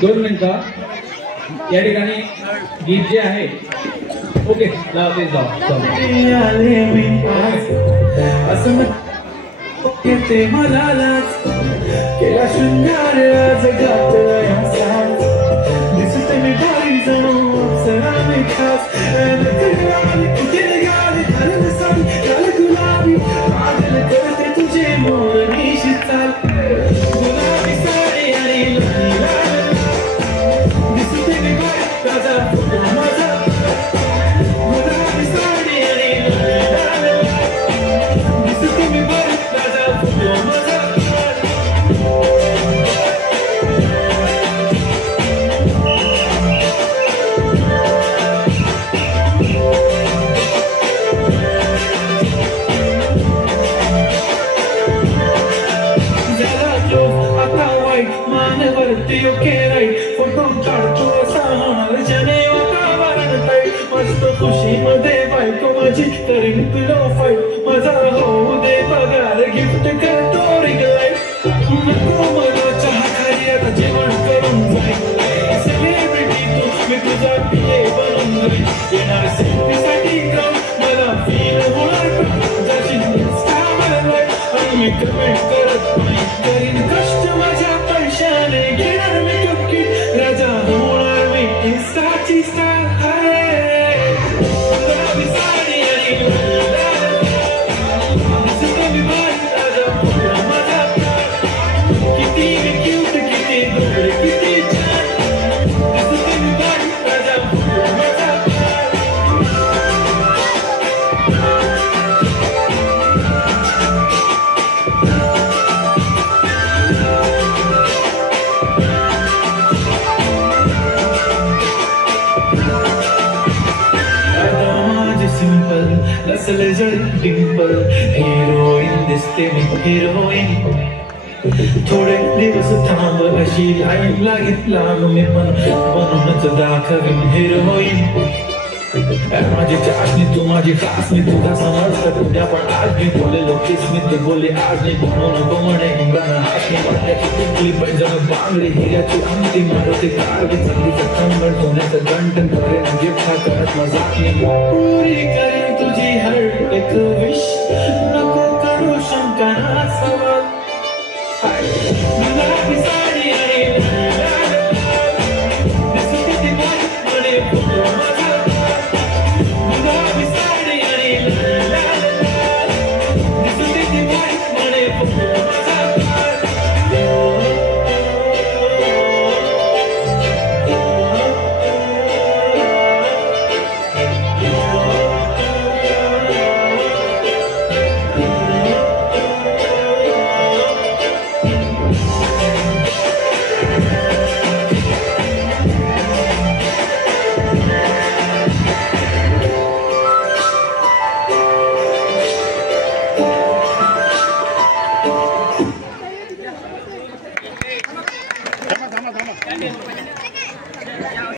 दोन मिनिटं या ठिकाणी गीत जे आहे ओके लावते जाऊ ते मलालाच केला शृंगार जगात दिसते मी भारी जणू अप्सरा मी खास गुलाबी पागल करते तुझे मोरणीशी चाल गुलाबी साडी आणि दिसते मी भारी राजा माझा गुलाबी साडी आणि दिसते मी भारी राजा माझा खुशी मध्ये बायको माझी करीन तुला फाईट माझा होऊ दे पगार गिफ्ट करतो रिगलाय नको मला चहा खाली आता जेवण करून जाईल सेलिब्रिटी तू मी तुझा पिये बनून जाईल येणार सेल्फीसाठी ग्राउंड मला फील होणार जाशील इंस्टावर आणि मी कमेंट करत नाही करीन कष्ट माझ्या पैशाने घेणार मी कपकी राजा होणार मी इंस्टाची स्टार डिंपल हिरोईन दिसते मी हिरोईन थोडे दिवस थांब अशी लाईन लागितला मी पण बनूनच दाखवीन हिरोईन माझी चाचणी तू माझी चाचणी तुझा समजत उद्या पण आज मी बोलेलो किसमी तू बोले आज नाही बनवू नको म्हणे हिंगाना हाशमी त्याची तुटली पैजण बांगडी हिऱ्याची अंगठी मारते कारवी चांदीचं कंगण सोन्याचं गंटन करेन गिफ्ट हा करत मजाक मी पुरी करेन तुझी हर एक विश नको करू शंकाना सवाल गुलाबी साडी आणि दिसते ती म्हणे माझा गुलाबी साडी आणि दिसते ती म्हणे माझा थांबा